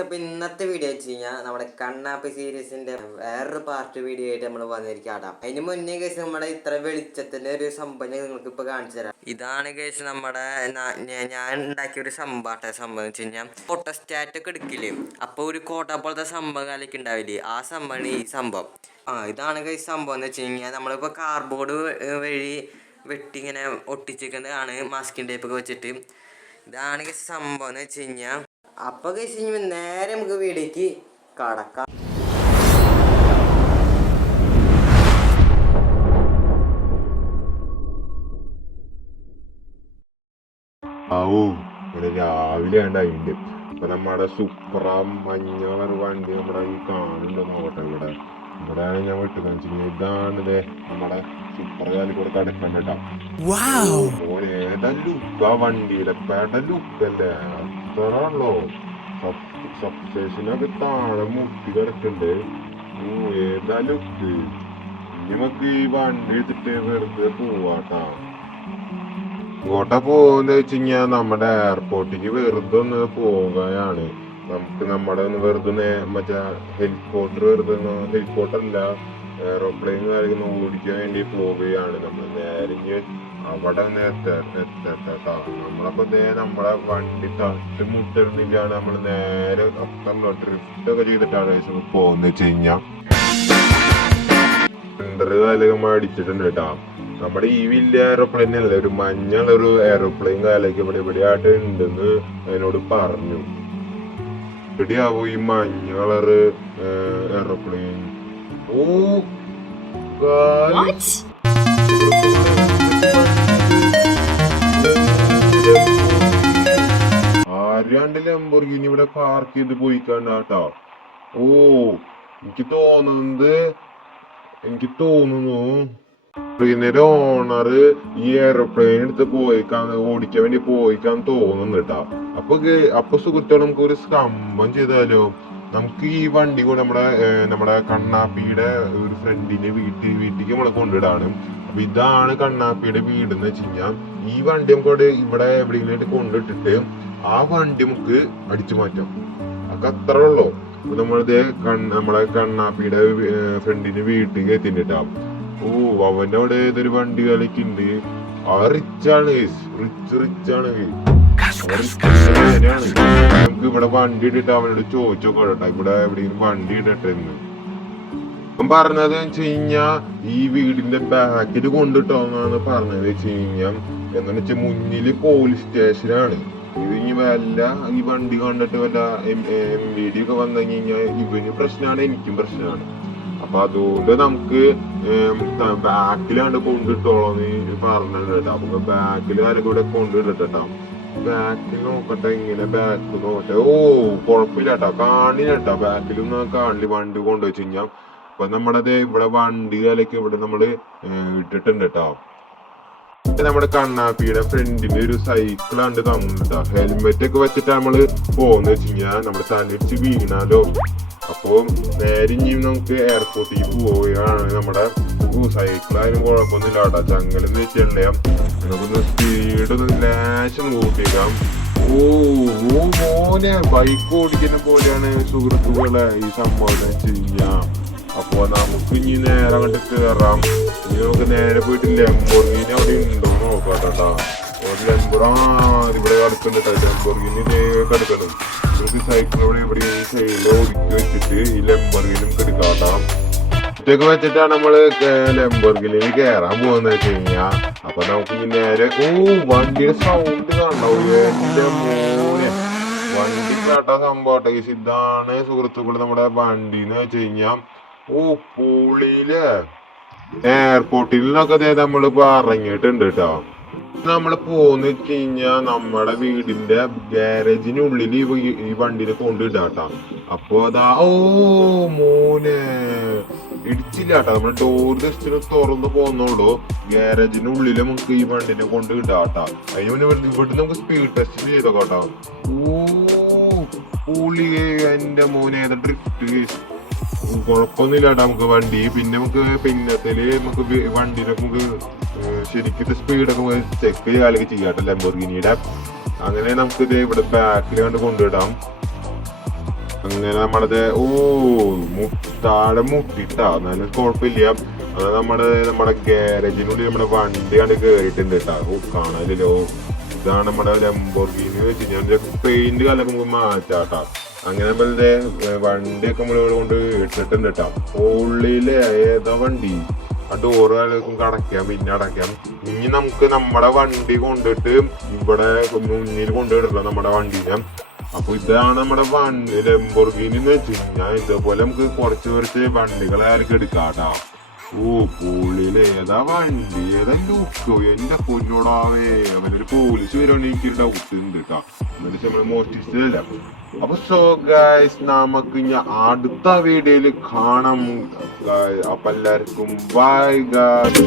അപ്പൊ ഇന്നത്തെ വീഡിയോ വെച്ച് കഴിഞ്ഞാൽ നമ്മുടെ കണ്ണാപ്പി സീരീസിന്റെ വേറൊരു പാർട്ട് വീഡിയോ ആയിട്ട് നമ്മൾ വന്നിരിക്കാടാം. അതിന് മുന്നേ കേസ് നമ്മുടെ ഇത്ര വെളിച്ചത്തിന്റെ ഒരു സംഭവം നിങ്ങൾക്ക് ഇപ്പൊ കാണിച്ചു തരാം. ഇതാണ് കേസ് നമ്മുടെ ഞാൻ ഉണ്ടാക്കിയ ഒരു സംഭവം വെച്ച് കഴിഞ്ഞാൽ ഫോട്ടോസ്റ്റാറ്റ് ഒക്കെ എടുക്കില്ലേ, അപ്പൊ ഒരു കോട്ട പോലത്തെ സംഭവം കാലൊക്കെ ഉണ്ടാവില്ലേ, ആ സംഭവമാണ് ഈ സംഭവം. ഇതാണ് കേസ് സംഭവം എന്ന് വെച്ച് കഴിഞ്ഞാൽ നമ്മളിപ്പോ കാർഡ്ബോർഡ് വഴി വെട്ടി ഇങ്ങനെ ഒട്ടിച്ചിരിക്കുന്നതാണ് മാസ്കിൻ ടേപ്പൊക്കെ വെച്ചിട്ട്. ഇതാണ് സംഭവം എന്ന് വെച്ച് കഴിഞ്ഞാൽ. അപ്പൊ നേരെ നമുക്ക് വീഡിയോക്ക് കടക്കാം. രാവിലെ ഉണ്ടായിട്ടുണ്ട്. ഇപ്പൊ നമ്മുടെ സൂപ്പറ മഞ്ഞ കളർ വണ്ടി നമ്മുടെ ഈ കാണുന്നുണ്ടോ നോക്കട്ടെ. ഇവിടെയാണ് ഞാൻ വിട്ടു കാണിച്ചു. ഇതാണിത് നമ്മുടെ സൂപ്പർ കാലിക്കൂടെ കടക്കണ്ട കേട്ടോ. ഏതാ ലുക്ക് ആ വണ്ടിയുടെ പേട്ട ലുക്കല്ലേ, അത്രയുള്ളോ. സബ്സ്റ്റേഷനൊക്കെ താഴെ മുട്ടി കിടക്കണ്ട്. ഏതാ ലുക്ക്. നമുക്ക് ഈ വണ്ടി എടുത്തിട്ട് വെറുതെ പോവാട്ടാ. ഇങ്ങോട്ടാ പോകുന്ന വെച്ച് കഴിഞ്ഞാൽ നമ്മുടെ എയർപോർട്ടിലേക്ക് വെറുതെ ഒന്ന് പോവുകയാണ്. നമുക്ക് നമ്മുടെ വെറുതെ മറ്റേ ഹെലികോപ്റ്റർ അല്ല, എയറോപ്ലെയിൻ കാര്യങ്ങൾ ഓടിക്കാൻ വേണ്ടി പോവുകയാണ് നമ്മൾ. നേരെ അവിടെ ഒന്ന് എത്തട്ടാ. നമ്മളപ്പോ നമ്മളെ വണ്ടി തട്ട് മുട്ടരുന്നില്ലാണ് നമ്മൾ നേരെ ഡ്രിഫ്റ്റ് ഒക്കെ ചെയ്തിട്ടാണ് പോകുന്ന വെച്ച് കഴിഞ്ഞാൽ. കാലം അടിച്ചിട്ടുണ്ട് കേട്ടാ. നമ്മുടെ ഈ വലിയ എയറോപ്ലെയിൻ അല്ല, ഒരു മഞ്ഞുള്ള ഒരു എയറോപ്ലെയിൻ കാലൊക്കെ ഇവിടെ ആയിട്ട് ഉണ്ടെന്ന് അതിനോട് പറഞ്ഞു. എവിടെയാവോ ഈ മഞ്ഞ കളറ് എയറോപ്ലെയിൻ? ആരാണ്ട് ലംബോർഗിനി ഇവിടെ പാർക്ക് ചെയ്ത് പോയി കണ്ടാട്ടോ. എനിക്ക് തോന്നുന്നു ഓണറ് ഈ എയറോപ്ലെയിൻ എടുത്ത് ഓടിക്കാൻ വേണ്ടി പോയിക്കാന്ന് തോന്നുന്നു കേട്ടാ. അപ്പൊ സുഹൃത്തുക്കൾ നമുക്ക് ഒരു സംഭവം ചെയ്താലോ. നമുക്ക് ഈ വണ്ടി കൂടെ നമ്മുടെ കണ്ണാപ്പിയുടെ ഒരു ഫ്രണ്ടിന്റെ വീട്ടിലേക്ക് നമ്മളെ കൊണ്ടിടാണ്. അപ്പൊ ഇതാണ് കണ്ണാപ്പിയുടെ വീട് എന്ന് വെച്ച് കഴിഞ്ഞാൽ. ഈ വണ്ടി നമുക്ക് ഇവിടെ എവിടെയെങ്കിലും കൊണ്ടിട്ടിട്ട് ആ വണ്ടി നമുക്ക് അടിച്ചു മാറ്റാം. അതൊക്കെ അത്ര ഉള്ളൂ. നമ്മളെ കണ്ണാപ്പിയുടെ ഫ്രണ്ടിന്റെ വീട്ടിലേക്ക് എത്തിണ്ടാ. അവന്റെ അവിടെ ഏതൊരു വണ്ടി കളിക്കുന്നുണ്ട്. ആ റിച്ചാണ്, റിച്ചാണ്. നമുക്ക് ഇവിടെ വണ്ടി ഇട്ടിട്ട് അവനോട് ചോദിച്ചോക്കോട്ടെ, ഇവിടെ എവിടെയെങ്കിലും വണ്ടി ഇടട്ടെ എന്ന്. അവൻ പറഞ്ഞത് വെച്ച് കഴിഞ്ഞാ ഈ വീടിന്റെ ബാക്കിൽ കൊണ്ടിട്ടോന്നാണ് പറഞ്ഞത് വെച്ച് കഴിഞ്ഞാൽ. എന്താ വെച്ചാൽ മുന്നില് പോലീസ് സ്റ്റേഷനാണ്. ഇത് ഇനി വല്ല ഈ വണ്ടി കണ്ടിട്ട് വല്ല MVD ഒക്കെ വന്നു കഴിഞ്ഞാൽ ഇവന് പ്രശ്നമാണ്, എനിക്കും പ്രശ്നമാണ്. അപ്പൊ അതുകൊണ്ട് നമുക്ക് ബാക്കിലാണ്ട് കൊണ്ടിട്ടോളന്ന് പറഞ്ഞത് കേട്ടോ. അപ്പൊ ബാക്കിൽ ആരും കൂടെ കൊണ്ടിടട്ടോ. ബാക്കിൽ നോക്കട്ടെ, ഇങ്ങനെ ബാക്ക് നോക്കട്ടെ. കുഴപ്പമില്ല കേട്ടോ, കാണില്ല കേട്ടോ. ബാക്കിലൊന്നും കാണില്ല വണ്ടി കൊണ്ടുവച്ച് കഴിഞ്ഞാൽ. അപ്പൊ നമ്മുടെ ഇവിടെ വണ്ടി കാലൊക്കെ ഇവിടെ നമ്മള് ഇട്ടിട്ടുണ്ട് കേട്ടോ. നമ്മുടെ കണ്ണാപ്പിയുടെ ഫ്രണ്ടിന്റെ ഒരു സൈക്കിളാണ്ട് തന്നിട്ടാ. ഹെൽമെറ്റ് ഒക്കെ വെച്ചിട്ട് നമ്മള് പോകുന്ന വെച്ച് കഴിഞ്ഞാൽ നമ്മുടെ തലടിച്ച് വീണാലോ. അപ്പൊ നേരെ ഇനിയും നമുക്ക് എയർപോർട്ടിലേക്ക് പോവുകയാണ്. നമ്മുടെ സൈക്കിളായാലും കുഴപ്പമൊന്നുമില്ല കേട്ടോ. ചങ്ങലെന്ന് വെച്ചിട്ടുണ്ടേ നമുക്കൊന്ന് സ്പീഡൊന്ന് ലാശം കൂട്ടിയേക്കാം. മോനെ ബൈക്ക് ഓടിക്കുന്ന പോലെയാണ് സുഹൃത്തുക്കളെ ഈ സംഭവം വെച്ച് കഴിഞ്ഞാ. അപ്പൊ നമുക്ക് ഇനി നേരെ അങ്ങോട്ട് കേറാം. ഇനി നമുക്ക് നേരെ പോയിട്ട് ലംബോർഗിനി അവിടെ ഉണ്ടോ നോക്കാട്ടോ. ഇവിടെ കിടക്കുന്നുണ്ട് ലംബോർഗിനി കിടക്കണം. നമുക്ക് സൈക്കിളോടെ ഇവിടെ ഈ സൈഡിൽ ഒതുക്കി വെച്ചിട്ട് ഈ ലംബോർഗിനും എടുക്കാട്ടാം. ഒറ്റക്ക് വെച്ചിട്ടാണ് നമ്മള് ലംബോർഗിനിയിൽ കേറാൻ പോകുന്നത് വെച്ച് കഴിഞ്ഞാ. അപ്പൊ നമുക്ക് ഇനി നേരെ വണ്ടിയുടെ സൗണ്ട് കാണോ. എന്റെ മോനെ വണ്ടി കേട്ടാ സംഭവട്ടെ. ഇതാണ് സുഹൃത്തുക്കള് നമ്മുടെ വണ്ടിന്ന് വെച്ച് കഴിഞ്ഞാ. പുള്ളിയില് എയർപോർട്ടിൽ നിന്നൊക്കെ നമ്മളിപ്പോ ഇറങ്ങിയിട്ടുണ്ട് കേട്ടോ. നമ്മള് പോന്ന് വെച്ച് കഴിഞ്ഞാ നമ്മുടെ വീടിന്റെ ഗാരേജിനുള്ളിൽ ഈ വണ്ടിനെ കൊണ്ടിടാട്ടാ. അപ്പൊ അതാ മോനെ ഇടിച്ചില്ല കേട്ടോ. നമ്മള് ഡോർ ജസ്റ്റ് തുറന്ന് പോന്നോളൂ. ഗാരേജിനുള്ളിൽ നമുക്ക് ഈ വണ്ടിനെ കൊണ്ട് ഇടാട്ടാ. അതിന് മുന്നേ ഇവിടെ നമുക്ക് സ്പീഡ് ടെസ്റ്റ് ചെയ്തോ കേട്ടോ. പുള്ളി എന്റെ മോനെ ഏതാ ഡ്രിഫ്റ്റ്. കുഴപ്പമൊന്നുമില്ല കേട്ടോ നമുക്ക് വണ്ടി. പിന്നെ നമുക്ക് പിന്നത്തില് നമുക്ക് വണ്ടിയിലൊക്കെ നമുക്ക് ശരിക്കും സ്പീഡൊക്കെ ചെക്ക് ചെയ്യാലൊക്കെ ചെയ്യാട്ടോ ലംബോർഗിനിയുടെ. അങ്ങനെ നമുക്ക് ഇത് ഇവിടെ ബാക്കിൽ കണ്ട് കൊണ്ടുവിടാം. അങ്ങനെ നമ്മളത് താഴെ മുട്ടിട്ടാ, എന്നാലും കുഴപ്പമില്ല. അത് നമ്മുടെ ഗ്യാരേജിനുള്ളിൽ നമ്മുടെ വണ്ടി കണ്ട് കേറിയിട്ടുണ്ട് കേട്ടാ. കാണാനില്ലല്ലോ. ഇതാണ് നമ്മുടെ ലംബോർഗിനി വെച്ച് ഞാൻ പെയിന്റ് കലൊക്കെ നമുക്ക് മാറ്റാട്ടാ. അങ്ങനെ നമ്മളുടെ വണ്ടിയൊക്കെ നമ്മൾ കൊണ്ട് ഇട്ടിട്ടുണ്ട് കേട്ടാ. ഉള്ളില് ഏതാ വണ്ടി ആ ഡോറുകൾക്കും അടയ്ക്കാം, പിന്നെ അടയ്ക്കാം. ഇനി നമുക്ക് നമ്മുടെ വണ്ടി കൊണ്ടിട്ട് ഇവിടെ മുന്നിൽ കൊണ്ടുപോയിട്ടില്ല നമ്മുടെ വണ്ടീനെ. അപ്പൊ ഇതാണ് നമ്മുടെ വണ്ടി ലംബോർഗിനി എന്ന് വെച്ച് കഴിഞ്ഞാൽ ഇതേപോലെ നമുക്ക് കുറച്ച് വണ്ടികളെ ആർക്ക് എടുക്കാട്ടാ. പുള്ളിയില് ഏതാ വണ്ടി, ഏതാ ലുക്കോ, എന്റെ പൊന്നോടാവേ. അവനൊരു പോലീസ് വരുവാണെങ്കിൽ എനിക്കൊരു ഡൗട്ട് ഉണ്ട് കേട്ടോ. എന്നിട്ട് നമ്മള് മോഷ്ടിച്ചതല്ല. അപ്പൊ സോ ഗൈസ്, നമുക്ക് ഇനി അടുത്ത വീഡിയോയില് കാണാം. അപ്പൊ എല്ലാവർക്കും ബൈ ഗൈസ്.